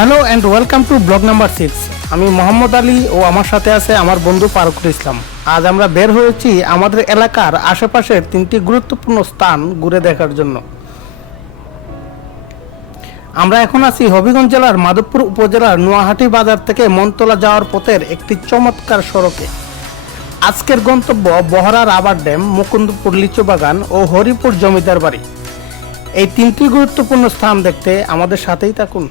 Hello and welcome to blog number six. আমি মোহাম্মদ আলী ও আমার সাথে আছে আমার বন্ধু ফারুকুল ইসলাম। আজ আমরা বের হয়েছি আমাদের এলাকার আশেপাশের তিনটি গুরুত্বপূর্ণ স্থান ঘুরে দেখার জন্য। আমরা এখন আছি হবিগঞ্জ জেলার মাধবপুর উপজেলার নোয়াহাটি বাজার থেকে মনতলা যাওয়ার পথের একটি চমৎকার সড়কে। আজকের গন্তব্য বহরা রাবার ড্যাম, মুকুন্দপুর লিচু বাগান ও হরিপুর জমিদার বাড়ি। এই তিনটি গুরুত্বপূর্ণ স্থান দেখতে আমাদের সাথেই থাকুন।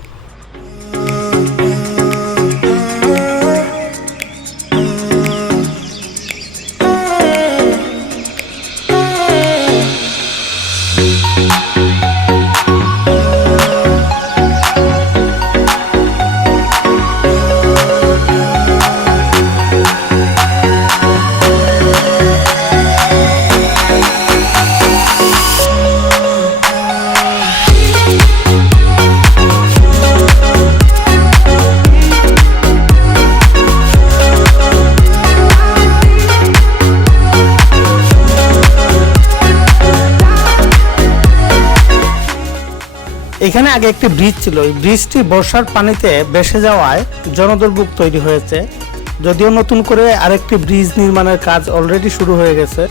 এখানে আগে একটি ব্রিজ ছিল। এই ব্রিজটি বর্ষার পানিতে ভেসে যাওয়ায় জনদুর্ভোগ তৈরি হয়েছে। যদিও নতুন করে আরেকটি ব্রিজ নির্মাণের কাজ অলরেডি শুরু হয়ে গেছে।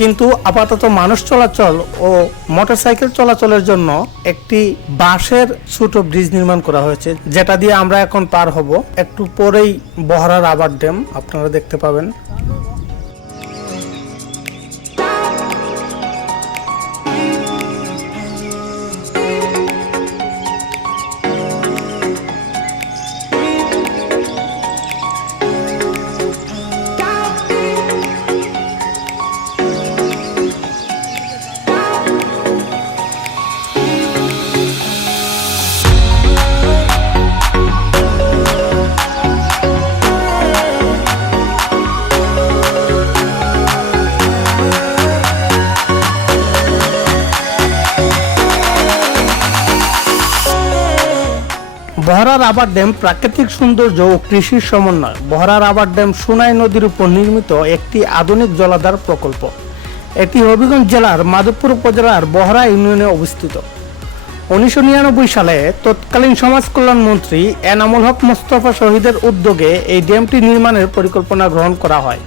কিন্তু আপাতত মানুষ চলাচল ও মোটরসাইকেল চলাচলের জন্য একটি বাঁশের ছোট ব্রিজ নির্মাণ করা হয়েছে, যেটা দিয়ে আমরা এখন পার হব। একটু পরেই বহরার আবার ড্যাম, আপনারা দেখতে পাবেন। বহরা রাবার ড্যাম প্রাকৃতিক সৌন্দর্য ও কৃষির সমন্বয়। বহরা রাবার ড্যাম সুনাই নদীর উপর নির্মিত একটি আধুনিক জলাধার প্রকল্প। এটি হবিগঞ্জ জেলার মাধবপুর উপজেলার বহরা ইউনিয়নে অবস্থিত। উনিশশো নিরানব্বই সালে তৎকালীন সমাজ কল্যাণ মন্ত্রী এনামুল হক মোস্তফা শহীদের উদ্যোগে এই ড্যামটি নির্মাণের পরিকল্পনা গ্রহণ করা হয়।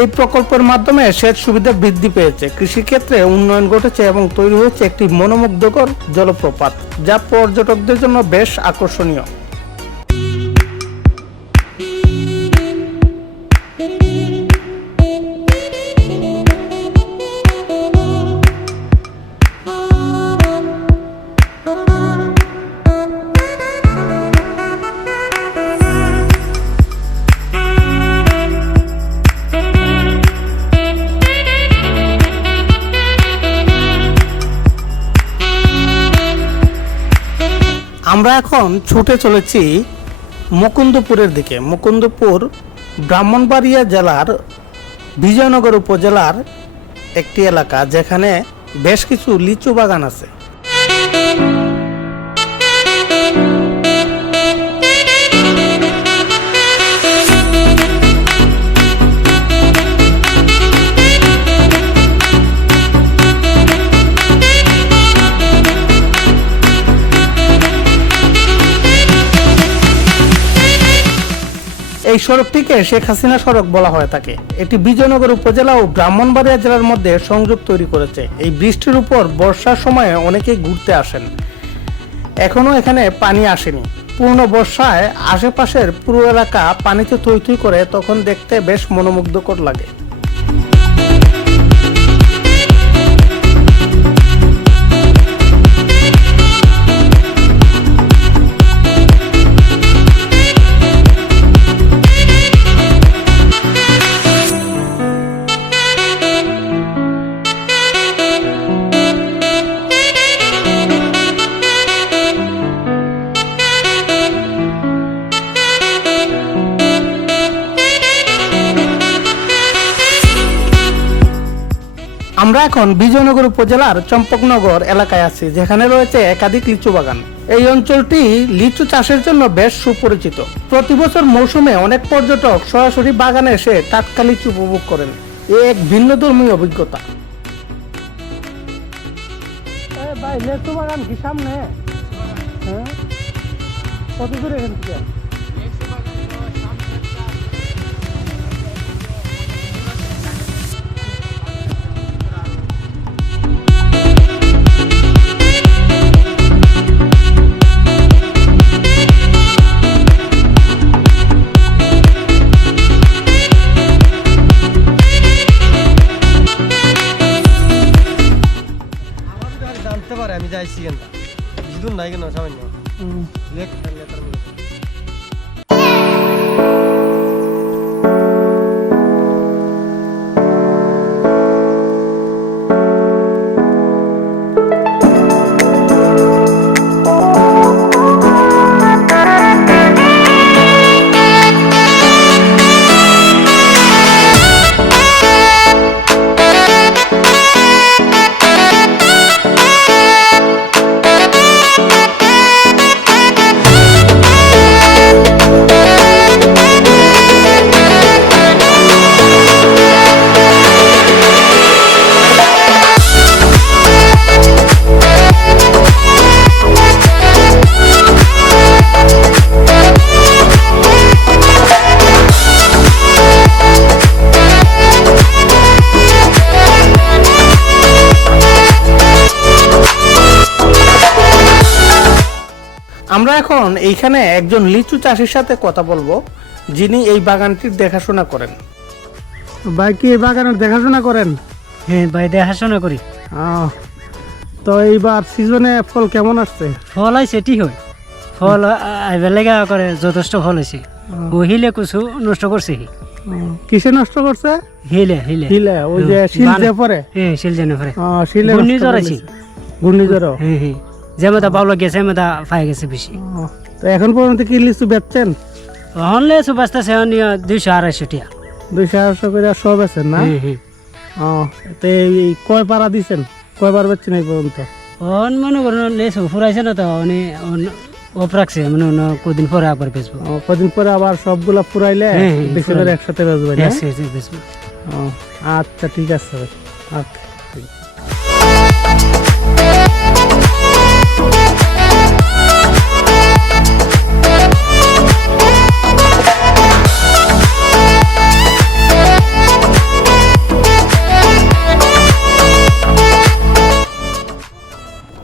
এই প্রকল্পের মাধ্যমে সেচ সুবিধা বৃদ্ধি পেয়েছে। কৃষিক্ষেত্রে উন্নয়ন ঘটেছে এবং তৈরি হয়েছে একটি মনোমুগ্ধকর জলপ্রপাত, যা পর্যটকদের জন্য বেশ আকর্ষণীয়। আমরা এখন ছুটে চলেছি মুকুন্দপুরের দিকে। মুকুন্দপুর ব্রাহ্মণবাড়িয়া জেলার বিজয়নগর উপজেলার একটি এলাকা, যেখানে বেশ কিছু লিচু বাগান আছে। এই সড়কটিকে শেখ হাসিনা সড়ক বলা হয়ে থাকে এটি বিজয়নগর উপজেলা ও ব্রাহ্মণবাড়িয়া জেলার মধ্যে সংযোগ তৈরি করেছে। এই বৃষ্টির উপর বর্ষার সময়ে অনেকেই ঘুরতে আসেন। এখনও এখানে পানি আসেনি। পূর্ণ বর্ষায় আশেপাশের পুরো এলাকা পানিতে থই করে, তখন দেখতে বেশ মনোমুগ্ধকর লাগে। আমরা এখন বিজয়নগর উপজেলার চম্পকনগর এলাকায় আছি, যেখানে রয়েছে একাধিক লিচু বাগান। এই অঞ্চলটি লিচু চাষের জন্য বেশ সুপরিচিত। প্রতি বছর মৌসুমে অনেক পর্যটক সরাসরি বাগানে এসে টাটকা লিচু উপভোগ করেন। এ এক ভিন্ন ধর্মীয় অভিজ্ঞতা। লেচু বাগান কি সামনে? হ্যাঁ? কত দূর 미자 시간다. 이돈 나이가 나사면요. 음. এইখানে একজন লিচু চাষির সাথে কথা বলব যিনি এই বাগানটির দেখাশোনা করেন। ভাই কি এই বাগানের দেখাশোনা করেন? হ্যাঁ ভাই দেখাশোনা করি। তো এইবার সিজনে ফল কেমন আসছে? ফল হয়েছে ঠিক হয়। ফল আইবার লেগা করে যথেষ্ট ফল হয়েছে ও। হিলে কিছু নষ্ট করছে কিসে নষ্ট করছে? হিলে হিলে। শিলে ওই যে শিল যে পরে? হ্যাঁ শিল জানে পরে। শিলে ঘূর্ণিঝড় করে আছে। ঘূর্ণিঝড় হ্যাঁ হ্যাঁ। যে মেতা বাউলা গেছে মেতা পাই গেছে বেশি। তো এখন পর্যন্ত কি লিচু বেচছেন? হনলে সুবাস্তাছে দুইশো আড়াইশো টিয়া। দুইশো আড়াইশো করে সব আছেন না? হ্যাঁ হ্যাঁ তো এই কয় পাড়া দিছেন? কয়বার বেচছেন এই পর্যন্ত? অন মনে করুন লেসু ফুরাইছে না তো অনে অফ রাখছে মানে কদিন পরে আবার বেচবো। কদিন পরে আবার সবগুলা ফুরাইলে হ্যাঁ, হ্যাঁ, বেশি করে একসাথে yes, বেচবো। আচ্ছা ঠিক আছে। ভাই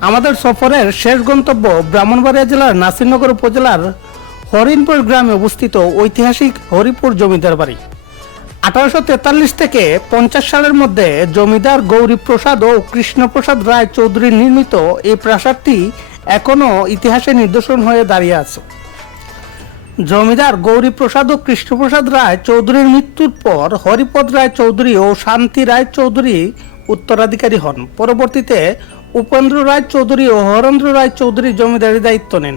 আমাদের সফরের শেষ গন্তব্য ব্রাহ্মণবাড়িয়া জেলার নাসিরনগর উপজেলার হরিণপুর গ্রামে অবস্থিত ঐতিহাসিক হরিপুর জমিদার বাড়ি। আঠারোশো তেতাল্লিশ থেকে পঞ্চাশ সালের মধ্যে জমিদার গৌরীপ্রসাদ ও কৃষ্ণপ্রসাদ রায় চৌধুরী নির্মিত এই প্রাসাদটি এখনও ইতিহাসে নিদর্শন হয়ে দাঁড়িয়ে আছে। জমিদার গৌরীপ্রসাদ ও কৃষ্ণপ্রসাদ রায় চৌধুরীর মৃত্যুর পর হরিপদ রায় চৌধুরী ও শান্তি রায় চৌধুরী উত্তরাধিকারী হন। পরবর্তীতে উপেন্দ্র রায় চৌধুরী ও হরেন্দ্র রায় চৌধুরী জমিদারি দায়িত্ব নেন।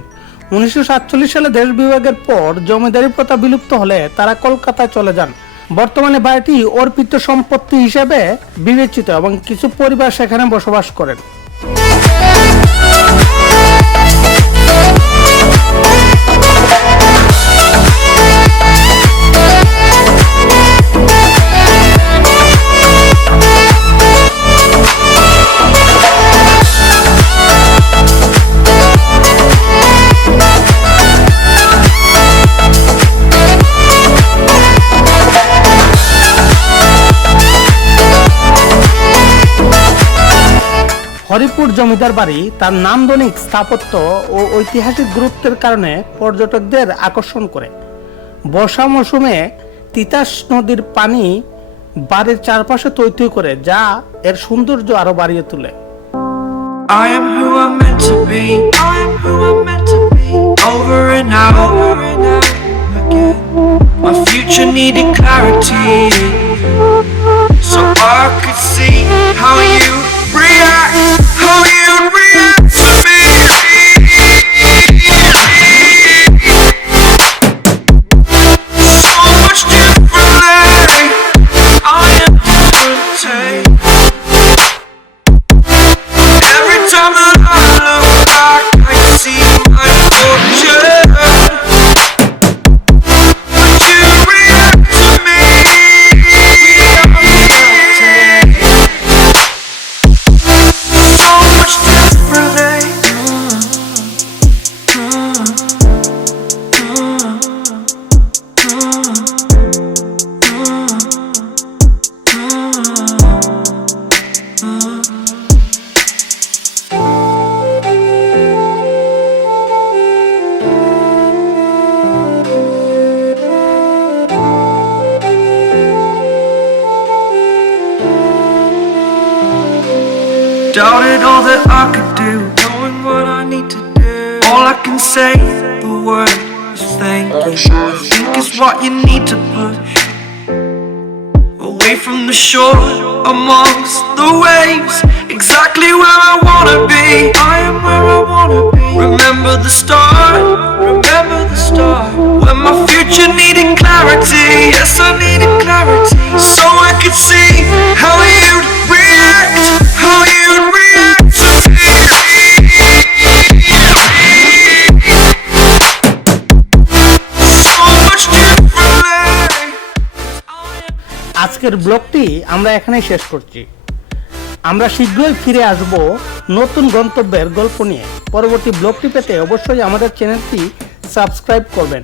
উনিশশো সাতচল্লিশ সালে দেশ বিভাগের পর জমিদারি প্রথা বিলুপ্ত হলে তারা কলকাতায় চলে যান। বর্তমানে বাড়িটি অর্পিত সম্পত্তি হিসেবে বিবেচিত এবং কিছু পরিবার সেখানে বসবাস করেন। বাবাপুর জমিদার বাড়ি, তার নান্দনিক স্থাপত্য ও ঐতিহাসিক গুরুত্বের কারণে পর্যটকদের আকর্ষণ করে। বর্ষা মৌসুমে তিতাস নদীর পানি বাড়ির চারপাশে তৈতই করে, যা এর সৌন্দর্য আরও বাড়িয়ে তোলে। React. That I could do, knowing what I need to do. All I can say, the word is thank you. I think is what you need to push away from the shore, amongst the waves. Exactly where I wanna be. I am where I wanna be. আজকের ব্লগটি আমরা এখানেই শেষ করছি। আমরা শীঘ্রই ফিরে আসব নতুন গন্তব্যের গল্প নিয়ে। পরবর্তী ব্লগটি পেতে অবশ্যই আমাদের চ্যানেলটি সাবস্ক্রাইব করবেন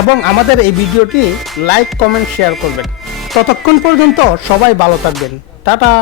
এবং আমাদের এই ভিডিওটি লাইক, কমেন্ট, শেয়ার করবেন। ততক্ষণ পর্যন্ত সবাই ভালো থাকবেন। টাটা.